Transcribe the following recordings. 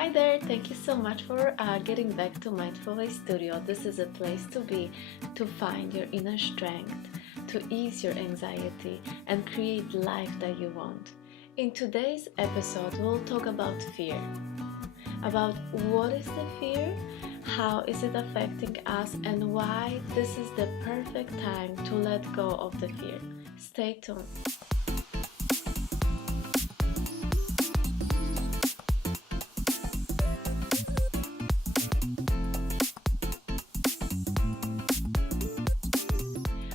Hi there, thank you so much for getting back to Mindful Way Studio. This is a place to be, to find your inner strength, to ease your anxiety, and create life that you want. In today's episode, we'll talk about fear. About what is the fear, how is it affecting us, and why this is the perfect time to let go of the fear. Stay tuned.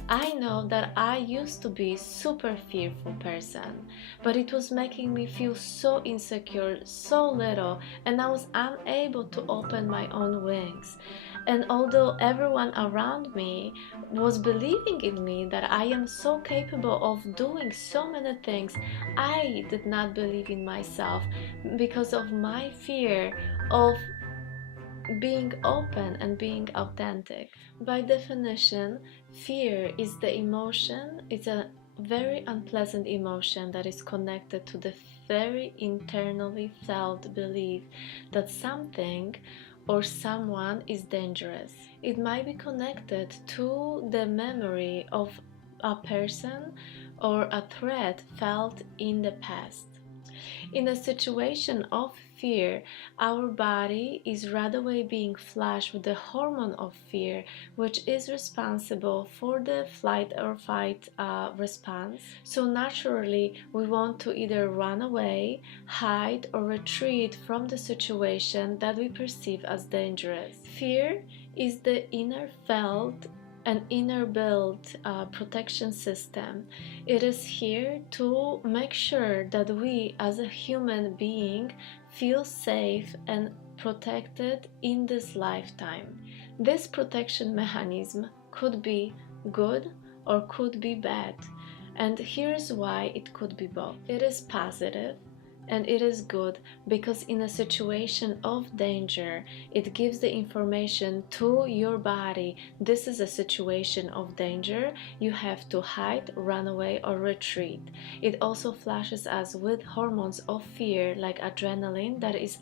I know that I used to be a super fearful person, but it was making me feel so insecure, so little, and I was unable to open my own wings. And although everyone around me was believing in me that I am so capable of doing so many things, I did not believe in myself because of my fear of being open and being authentic. By definition, fear is the emotion, it's a very unpleasant emotion that is connected to the very internally felt belief that something or someone is dangerous. It might be connected to the memory of a person or a threat felt in the past. In a situation of fear, our body is right away being flushed with the hormone of fear, which is responsible for the flight or fight response. So naturally, we want to either run away, hide, or retreat from the situation that we perceive as dangerous. Fear is the inner felt an inner built protection system. It is here to make sure that we as a human being feel safe and protected in this lifetime. This protection mechanism could be good or could be bad, and here's why it could be both. It is positive and it is good because in a situation of danger, it gives the information to your body. This is a situation of danger. You have to hide, run away, or retreat. It also flashes us with hormones of fear like adrenaline that is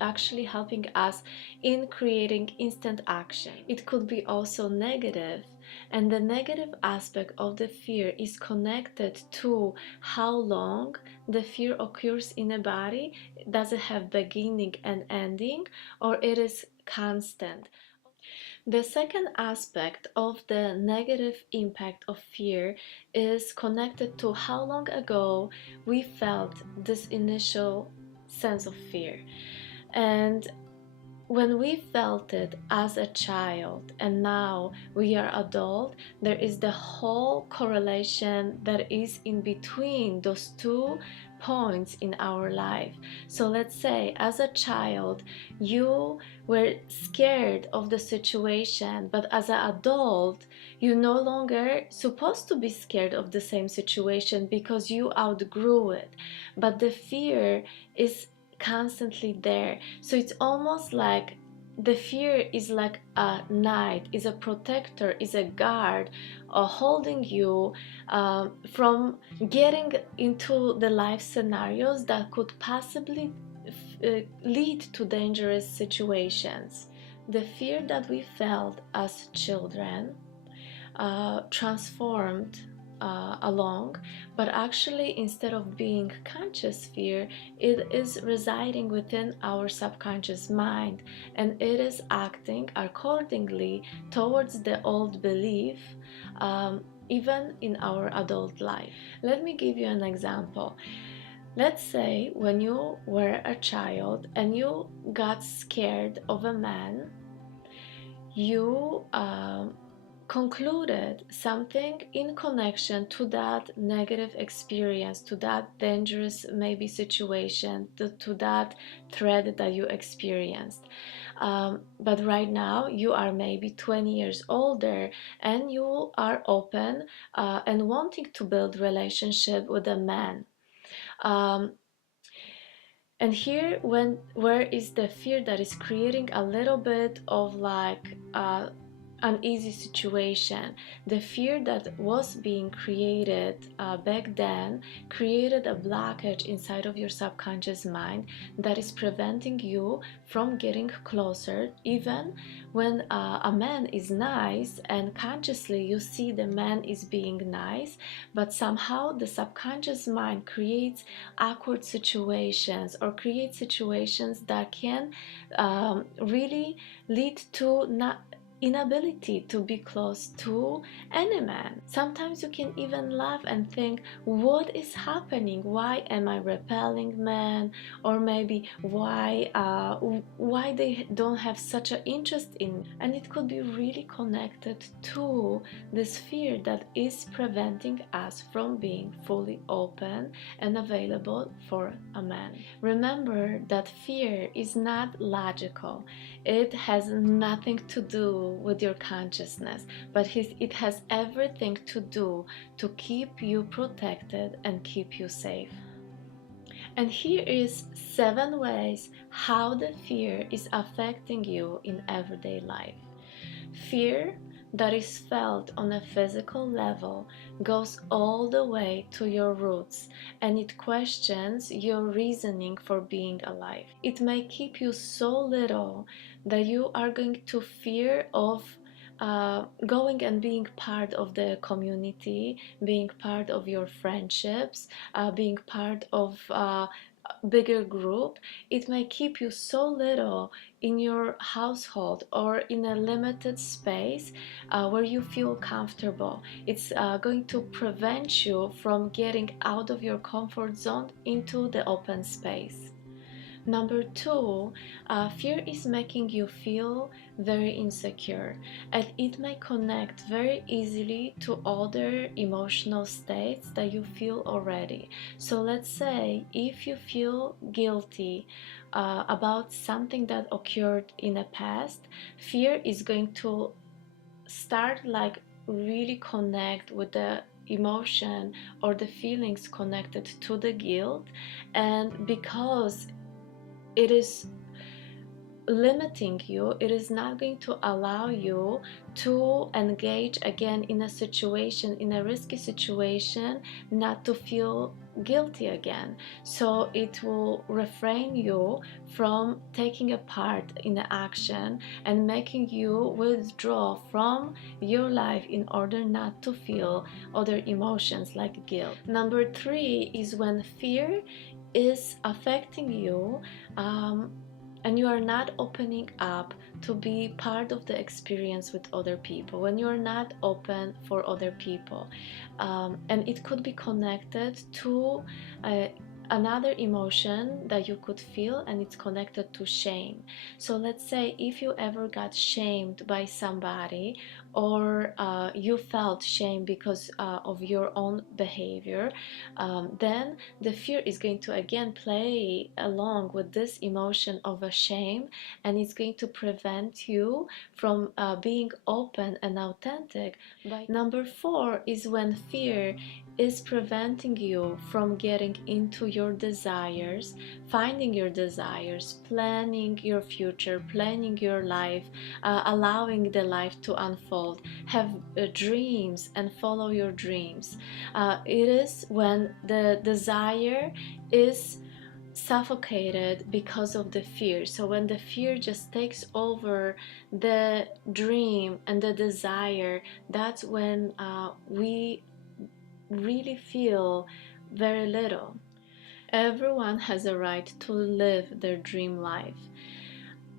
actually helping us in creating instant action. It could be also negative, and the negative aspect of the fear is connected to how long the fear occurs in a body. Does it have beginning and ending, or it is constant? The second aspect of the negative impact of fear is connected to how long ago we felt this initial sense of fear. And when we felt it as a child and now we are adult, there is the whole correlation that is in between those two points in our life. So let's say as a child you were scared of the situation, but as an adult you no longer supposed to be scared of the same situation because you outgrew it, but the fear is constantly there. So it's almost like the fear is like a knight, is a protector, is a guard holding you from getting into the life scenarios that could possibly lead to dangerous situations. The fear that we felt as children transformed along, but actually instead of being conscious fear, it is residing within our subconscious mind, and it is acting accordingly towards the old belief, even in our adult life. Let me give you an example. Let's say when you were a child and you got scared of a man, you concluded something in connection to that negative experience, to that dangerous maybe situation, to that threat that you experienced. But right now you are maybe 20 years older and you are open and wanting to build relationship with a man. And here, where is the fear that is creating a little bit of like uneasy situation. The fear that was being created back then created a blockage inside of your subconscious mind that is preventing you from getting closer, even when a man is nice and consciously you see the man is being nice, but somehow the subconscious mind creates awkward situations or creates situations that can really lead to not inability to be close to any man. Sometimes you can even laugh and think, what is happening? Why am I repelling men? Or maybe why they don't have such an interest in me? And it could be really connected to this fear that is preventing us from being fully open and available for a man. Remember that fear is not logical. It has nothing to do with your consciousness, but it has everything to do to keep you protected and keep you safe. And here is 7 ways how the fear is affecting you in everyday life. Fear that is felt on a physical level goes all the way to your roots, and it questions your reasoning for being alive. It may keep you so little that you are going to fear of going and being part of the community, being part of your friendships, being part of bigger group. It may keep you so little in your household or in a limited space where you feel comfortable. It's going to prevent you from getting out of your comfort zone into the open space. Number 2, fear is making you feel very insecure, and it may connect very easily to other emotional states that you feel already. So let's say if you feel guilty about something that occurred in the past, fear is going to start like really connect with the emotion or the feelings connected to the guilt, and because it is limiting you, it is not going to allow you to engage again in a situation, in a risky situation, not to feel guilty again. So it will refrain you from taking a part in the action and making you withdraw from your life in order not to feel other emotions like guilt. Number 3 is when fear is affecting you and you are not opening up to be part of the experience with other people, when you are not open for other people. And it could be connected to another emotion that you could feel, and it's connected to shame. So let's say if you ever got shamed by somebody, or you felt shame because of your own behavior, then the fear is going to again play along with this emotion of a shame, and it's going to prevent you from being open and authentic. Number 4 is when fear is preventing you from getting into your desires, finding your desires, planning your future, planning your life, allowing the life to unfold, have dreams and follow your dreams. It is when the desire is suffocated because of the fear. So when the fear just takes over the dream and the desire, that's when we really feel very little. Everyone has a right to live their dream life.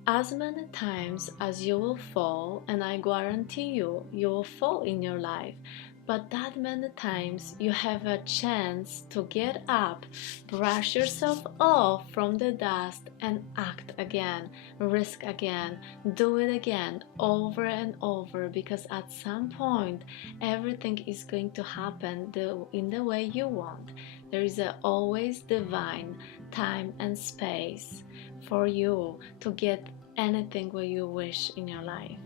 As many times as you will fall, and I guarantee you, you will fall in your life, but that many times you have a chance to get up, brush yourself off from the dust, and act again, risk again, do it again, over and over, because at some point everything is going to happen in the way you want. There is always divine time and space for you to get anything what you wish in your life.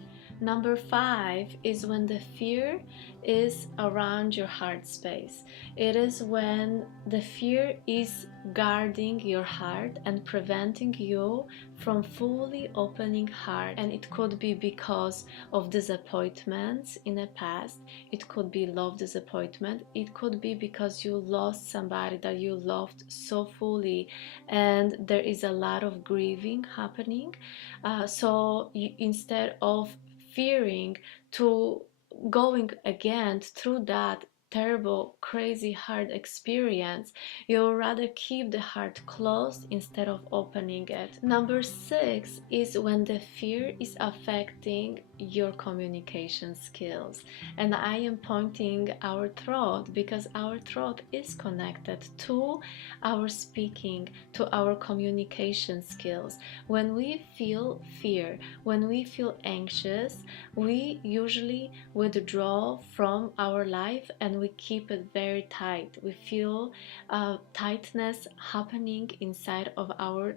Number 5 is when the fear is around your heart space. It is when the fear is guarding your heart and preventing you from fully opening heart. And it could be because of disappointments in the past. It could be love disappointment. It could be because you lost somebody that you loved so fully, and there is a lot of grieving happening. Instead of fearing to going again through that terrible, crazy, hard experience, you'll rather keep the heart closed instead of opening it. Number 6 is when the fear is affecting your communication skills. And I am pointing our throat because our throat is connected to our speaking, to our communication skills. When we feel fear, when we feel anxious, we usually withdraw from our life and we keep it very tight. We feel tightness happening inside of our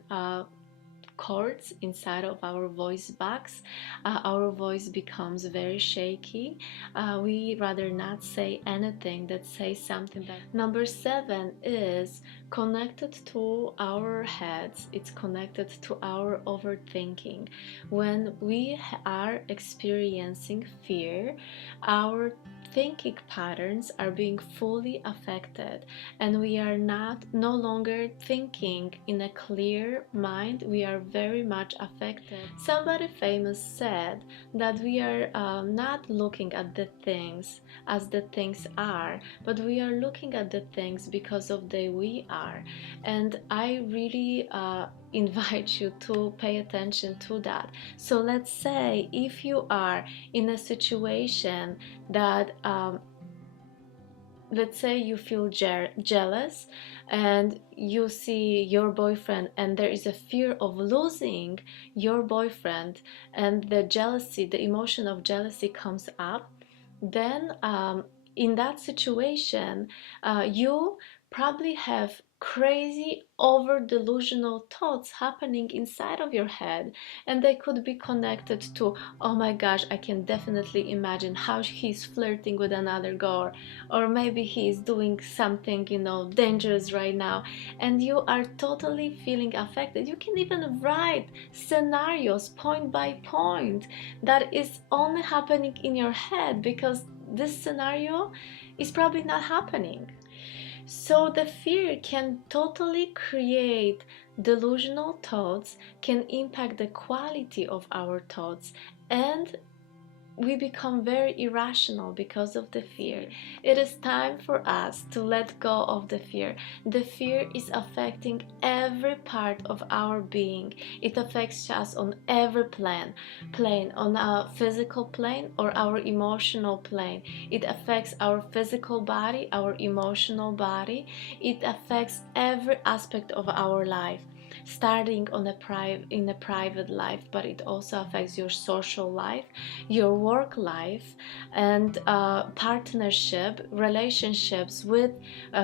chords, inside of our voice box. Our voice becomes very shaky. We rather not say anything that says something back. Number 7 is connected to our heads. It's connected to our overthinking. When we are experiencing fear, our thinking patterns are being fully affected, and we are no longer thinking in a clear mind. We are very much affected. Somebody famous said that we are not looking at the things as the things are, but we are looking at the things because of the we are. And I really invite you to pay attention to that. So let's say if you are in a situation that let's say you feel jealous and you see your boyfriend and there is a fear of losing your boyfriend, and the jealousy, the emotion of jealousy comes up, then in that situation you probably have crazy over delusional thoughts happening inside of your head, and they could be connected to, oh my gosh, I can definitely imagine how he's flirting with another girl, or maybe he's doing something, dangerous right now, and you are totally feeling affected. You can even write scenarios point by point that is only happening in your head because this scenario is probably not happening. So the fear can totally create delusional thoughts, can impact the quality of our thoughts, and we become very irrational because of the fear. It is time for us to let go of the fear. The fear is affecting every part of our being. It affects us on every plane, on our physical plane or our emotional plane. It affects our physical body, our emotional body. It affects every aspect of our life, starting in a private life, but it also affects your social life, your work life, and partnership, relationships with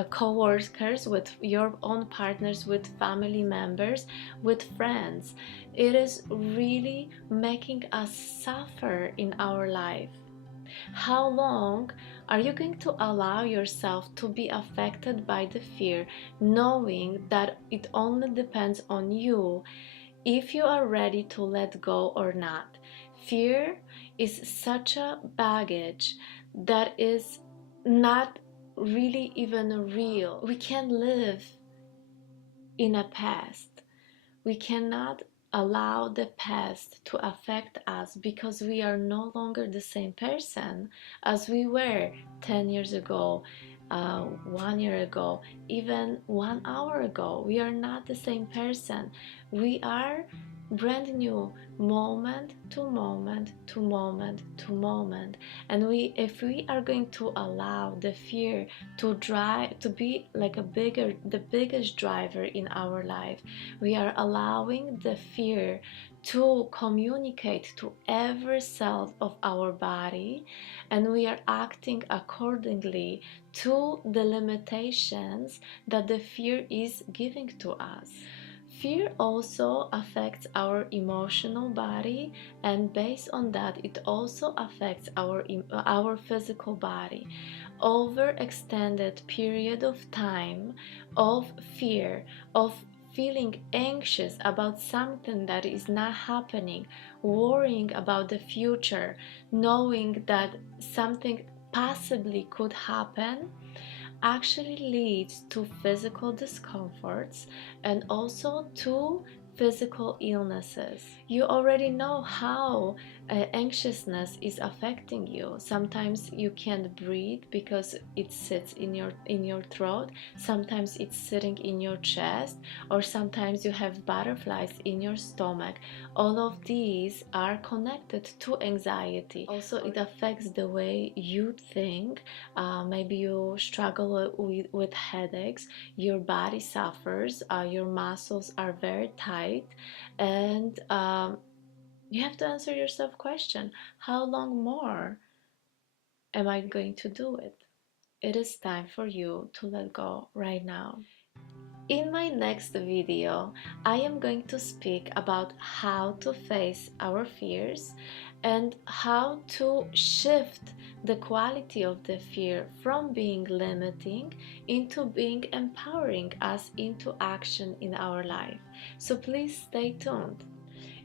co-workers, with your own partners, with family members, with friends. It is really making us suffer in our life. How long are you going to allow yourself to be affected by the fear, knowing that it only depends on you if you are ready to let go or not? Fear is such a baggage that is not really even real. We can live in a past. We cannot allow the past to affect us because we are no longer the same person as we were 10 years ago, 1 year ago, even 1 hour ago. We are not the same person. We are brand new, moment to moment to moment to moment. And if we are going to allow the fear to be like the biggest driver in our life, we are allowing the fear to communicate to every cell of our body, and we are acting accordingly to the limitations that the fear is giving to us. Fear also affects our emotional body, and based on that, it also affects our physical body. Overextended period of time of fear, of feeling anxious about something that is not happening, worrying about the future, knowing that something possibly could happen, actually leads to physical discomforts and also to physical illnesses. You already know how anxiousness is affecting you. Sometimes you can't breathe because it sits in your throat. Sometimes it's sitting in your chest, or sometimes you have butterflies in your stomach. All of these are connected to anxiety. Also, it affects the way you think. Maybe you struggle with headaches, your body suffers, your muscles are very tight, and you have to answer yourself question, how long more am I going to do it? It is time for you to let go right now. In my next video, I am going to speak about how to face our fears and how to shift the quality of the fear from being limiting into being empowering us into action in our life. So please stay tuned.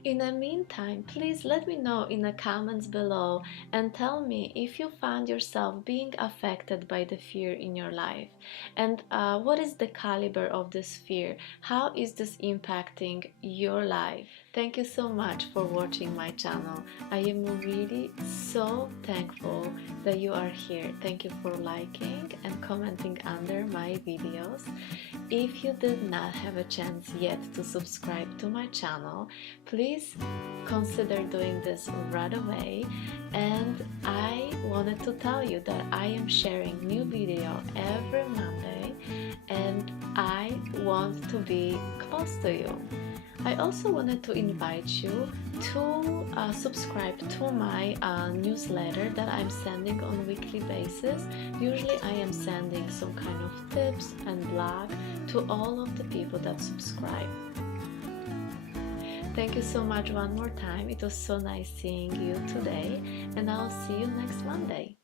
In the meantime, please let me know in the comments below and tell me if you found yourself being affected by the fear in your life, and what is the caliber of this fear? How is this impacting your life? Thank you so much for watching my channel. I am really so thankful that you are here. Thank you for liking and commenting under my videos. If you did not have a chance yet to subscribe to my channel, please consider doing this right away. And I wanted to tell you that I am sharing new video every Monday, and I want to be close to you. I also wanted to invite you to subscribe to my newsletter that I'm sending on a weekly basis. Usually I am sending some kind of tips and blog to all of the people that subscribe. Thank you so much one more time. It was so nice seeing you today, and I'll see you next Monday.